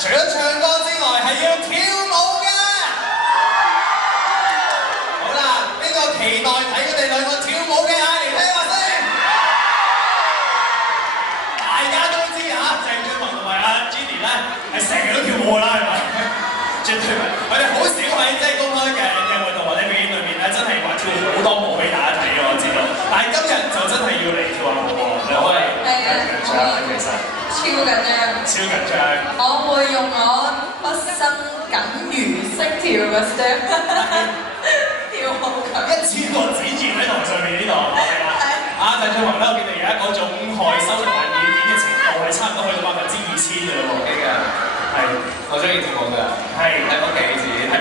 除咗唱歌之外，係要跳舞嘅。好啦，邊個期待睇佢哋兩個跳舞嘅嗌嚟聽下先？大家都知啊，鄭俊弘同埋阿 Jenny 咧係成日都跳舞㗎啦，係咪？絕對唔係，佢哋好少喺即係公開嘅活動或者表演裏面咧，真係話跳好多舞俾大家睇嘅，我知道。但係今日就真係要嚟跳下舞喎，兩位緊唔緊張啊？其實超緊張，超緊張。我會用我畢生僅餘識跳嘅 step 跳好佢。1000個指節喺台上面呢度，係啦。阿鄭俊弘咧，我見到而家嗰種害羞同埋語言嘅程度係差唔多去到2000%嘅嘞喎。OK 㗎，係，我中意跳舞㗎，係喺屋企自己跳。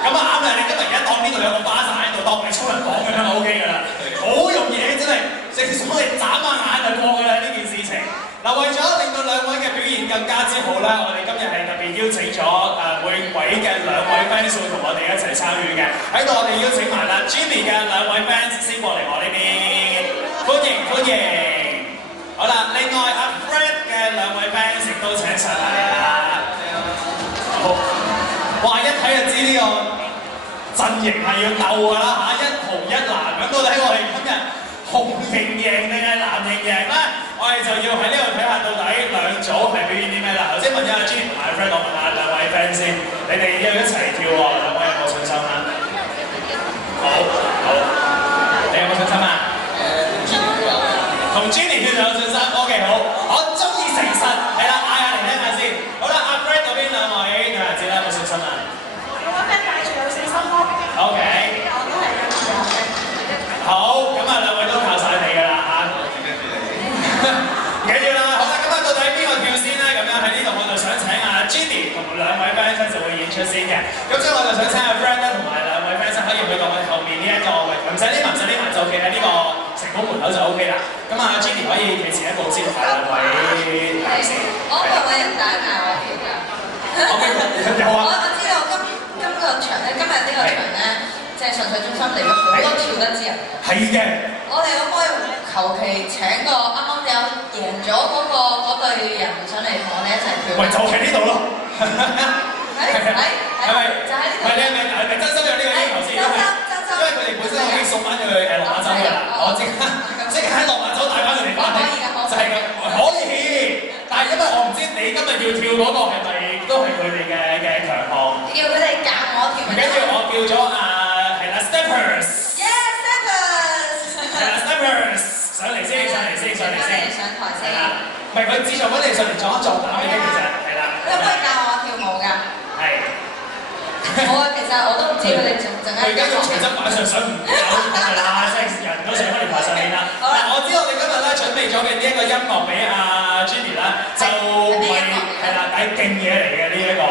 咁啊啱啦！你今日而家當呢度有個巴薩喺度，當你操人房咁樣就 OK 㗎啦。好容易真係，直接所謂眨下眼就過㗎啦呢件事情。嗱，為咗令到兩位嘅表現更加之好咧，我哋今日係特別邀請咗每位嘅兩位 fans 會同我哋一齊參與嘅。喺度我哋邀請埋啦 Jimmy 嘅兩位 fans 先過嚟我呢邊，歡迎歡迎。好啦，另外阿 Fred 嘅兩位 fans 亦都請上嚟啦。好，哇！一睇就知呢個陣營係要鬥㗎啦嚇，一紅一藍咁，到底我哋今日紅營贏定係藍營贏咧？我哋就要喺呢度睇下到底兩組係表演啲咩啦。頭先問咗阿 Jenny 同埋 Fred， 我問下兩位 fans 先，你哋要一齊跳喎，兩位有冇信心啊？好，你有冇信心啊？同 Jenny 跳就有信心 ，OK 好，我中意誠實，係啦，嗌下嚟聽下先。好啦，阿 Fred 嗰邊兩位女孩子咧有冇信心啊？我揾咩帶住有信心咯。OK。我都係咁樣嘅。好，咁啊兩位都靠晒你㗎啦嚇。唔緊要啦，好啦，咁啊到底邊個跳先咧？咁樣喺呢度我就想請阿 Jenny 同兩位 fans 就會演出先嘅。咁所以我就想請阿 Fred 咧同埋兩位 fans 可以去講後面呢一個，唔使呢埋，唔使呢埋，就企喺呢個城堡門口就 OK 啦。咁啊 Jenny 可以企前一步先同埋兩位男士。我唔係人打嗌我跳㗎。有啊。我知道今個場咧，今日呢個場咧，即係純粹中心嚟咗好多跳得之人。係嘅。我哋可唔可以求其請個啱啱有贏咗嗰隊人上嚟同我哋一齊跳？喂，就喺呢度咯。係咪？就喺呢度。唔係你係咪真心有呢個要求先？因為佢哋本身已經送翻咗去落馬洲㗎啦。我即刻喺落馬洲帶翻佢哋翻嚟。就係咁，可以。但係因為我唔知你今日要跳嗰個係咪都係佢哋嘅強項。叫佢哋揀我跳。唔緊要，我叫咗係啦 Steppers。Steppers 上嚟先，上嚟先。上台先。係啦，唔係佢自從揾你上嚟撞一撞膽嘅啫，其實係啦。可唔可以教我跳舞㗎？係。我其實我都唔知佢哋仲陣間。佢而家用隨身擺上想唔搞係啦，即係人都上翻條台上面啦。好啦，我知道你今日咧準備咗嘅呢一個音樂俾阿 Jenny 啦，就係啦，係勁嘢嚟嘅呢一個。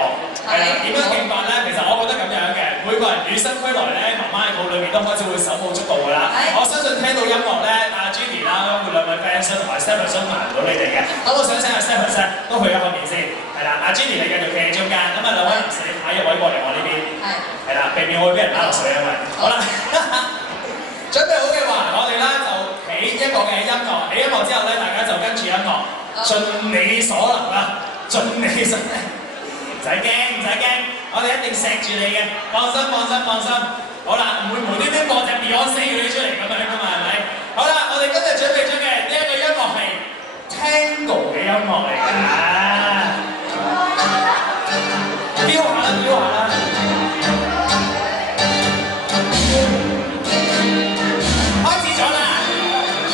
係啦，點樣勁法咧？其實我覺得咁樣嘅，每個人與生俱來咧，媽媽喺肚裏面都開始會手舞足蹈㗎啦。我相信聽到音樂咧，阿 Jenny 啦，會兩位 fans 同埋 Steppers 都難唔到你哋嘅。咁我想請阿 Steppers 都去咗後面先，係啦。阿 Jenny 你繼續企喺中間，咁啊兩位男士你派一位過嚟我呢邊，係啦，避免我會俾人打落水啊嘛。好啦，準備好嘅話，我哋咧就起一個嘅音樂，起音樂之後咧，大家就跟住音樂，盡你所能啦，盡你所能。唔使驚，我哋一定錫住你嘅，放心。好啦，唔會無端端播隻 Beyonce 嗰啲出嚟咁樣噶嘛，係咪？好啦，我哋今日準備咗嘅呢一個音樂係 Tango 嘅音樂嚟㗎，飆下啦！開始咗啦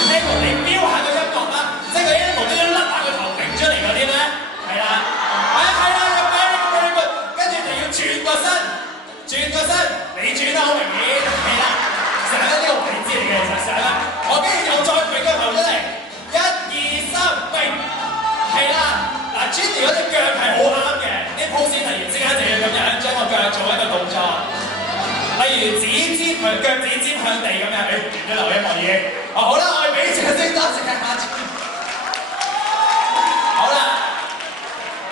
，Tango 你飆下個音樂啦，即係佢一無端端甩下個頭頂出嚟嗰啲咧，係啦。轉個身，你轉得好明顯，係啦，成日呢個位置嚟嘅，其實成日啦，我跟住又再揈個頭出嚟，1、2、3，揈，係啦，嗱 Jenny 嗰隻腳係好啱嘅，啲 pose 突然之間就要咁樣將個腳做一個動作，例如腳趾尖向地咁樣，完咗流音樂已經，好啦，我哋俾掌聲多謝下 Jenny。好啦。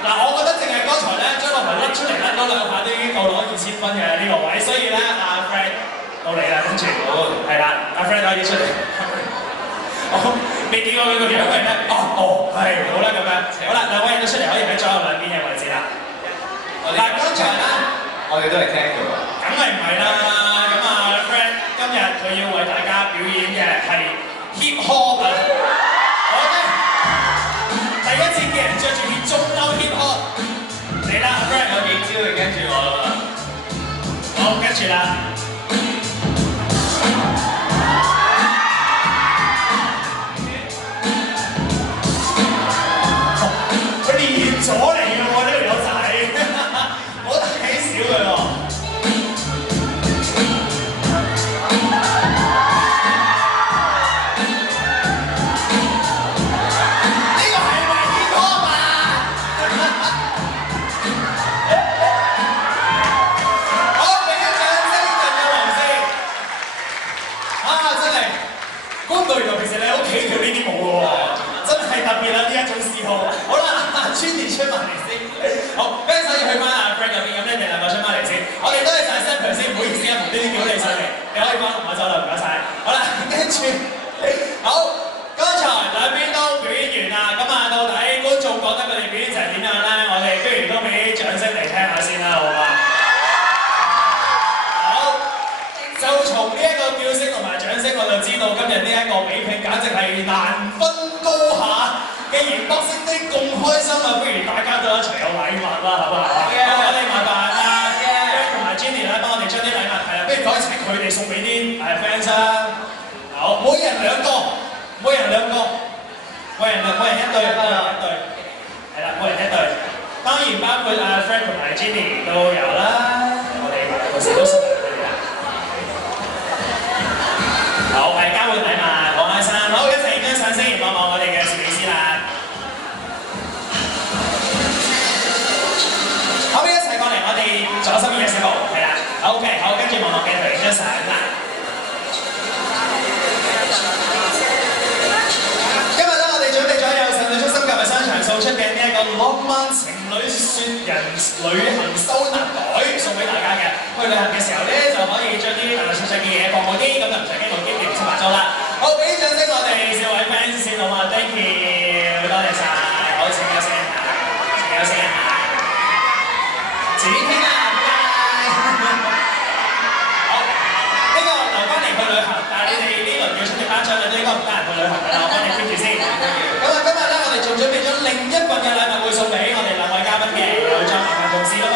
嗱，我覺得淨係剛才咧將個頭甩出嚟甩多兩下都已經夠攞2000分嘅呢個位，所以咧阿 Fred 到你啦，跟住係啦，阿 Fred 可以出嚟。好，未見過佢個樣係咩？係好啦咁樣。好啦，兩位人都出嚟可以喺左右兩邊嘅位置啦。嗱，剛才咧，我哋都係聽嘅喎。梗係唔係啦？咁啊，Fred 今日佢要為大家表演嘅係 hip hop 啊！好嘅，第一次見人着住件中歐 hip hop，嚟啦 ，Fred 有幾招你跟住我啦。好，跟住啦。練咗嚟嘅喎，呢條友仔，冇得睇少佢喎。呢個係咪 hip hop 啊？好，俾啲掌聲問嘅黃先。真係，估唔到原來平時你喺屋企跳呢啲舞嘅喎，真係特別啦呢一種嗜好。好啦。Jenny 出埋嚟先，好 ，band 手要去翻阿 Frank 入邊，咁你哋兩個出翻嚟先。我哋多謝晒 Samper 先，唔好意思啊，無端端叫你上嚟，你可以幫同我走啦，唔該晒。好啦，跟住，好，剛才兩邊都表演完啦，咁啊到底觀眾覺得佢哋表演成點樣咧？我哋不如都俾掌聲嚟聽下先啦，好嘛？好，就從呢一個叫聲同埋掌聲，我就知道今日呢一個比拼簡直係難分高下。既然北星的咁開心啊，不如大家都一齊有禮物啦，好唔好？好，我哋麻煩阿 Frank 同埋 Jenny 咧，幫我哋將啲禮物係啦，不如改成佢哋送俾啲fans 啦。好，每人兩個，每人一對，係啦，每人一對。當然包括阿 Frank 同埋 Jenny 都有啦，我哋到時都送俾佢哋啦。好，交換禮物，講開心，好，一齊影張相先，望望我哋嘅攝影師啦。好，一齊過嚟，我哋左手邊嘅小號，係啦 ，OK， 好，跟住望落鏡頭影張相啦。今日咧，我哋準備咗有神女中心購物商場送出嘅呢一個浪漫情侶雪人旅行收納袋，送俾大家嘅。去旅行嘅時候咧，就可以將啲大大小小嘅嘢放好啲，咁就唔使驚到經亂七八糟啦。好，俾啲掌聲我哋四位 fans 先好嘛 ，thank you， 多謝晒，好，請休息一下，請休息一下。自己傾啦，拜拜。好，呢個留翻嚟去旅行，但係你哋呢輪要出席頒獎禮都應該唔得閒去旅行㗎啦，我幫你 keep 住先。咁啊，今日咧我哋仲準備咗另一份嘅禮物會送俾我哋兩位嘉賓嘅，有張麻煩同事啦噃。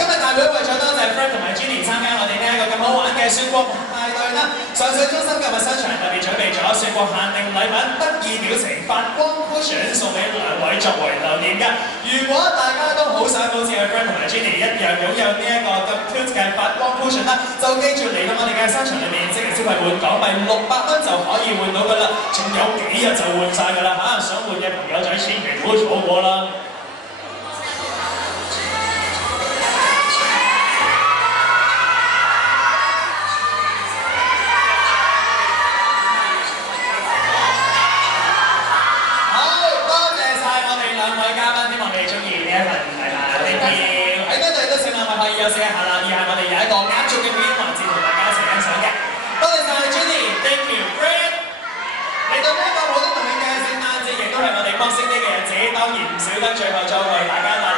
今日大會為咗多謝 Frank 同埋 Jenny 參加我哋呢一個咁好玩嘅雪國派對啦，上水中心購物商場特別準備咗雪國限定禮物得意表情發光 cushion 送俾兩位作為留念㗎。如果大家都好想好似阿 Frank 同埋 Jenny 一樣擁有呢一個咁 cute 嘅發光 cushion 啦，就記住嚟到我哋嘅商場裏面，即日消費滿港幣600蚊就可以換到㗎啦，仲有幾日就換晒㗎啦嚇！想換嘅朋友仔千祈唔好錯過啦。休息一下啦，以下我哋有一個壓軸嘅表演環節同大家一齊欣賞嘅。多謝晒 Jenny，Thank you，Frank。嚟到呢一個普通同慶嘅聖誕節，亦都係我哋北星呢嘅日子，當然唔少得最後再為大家帶嚟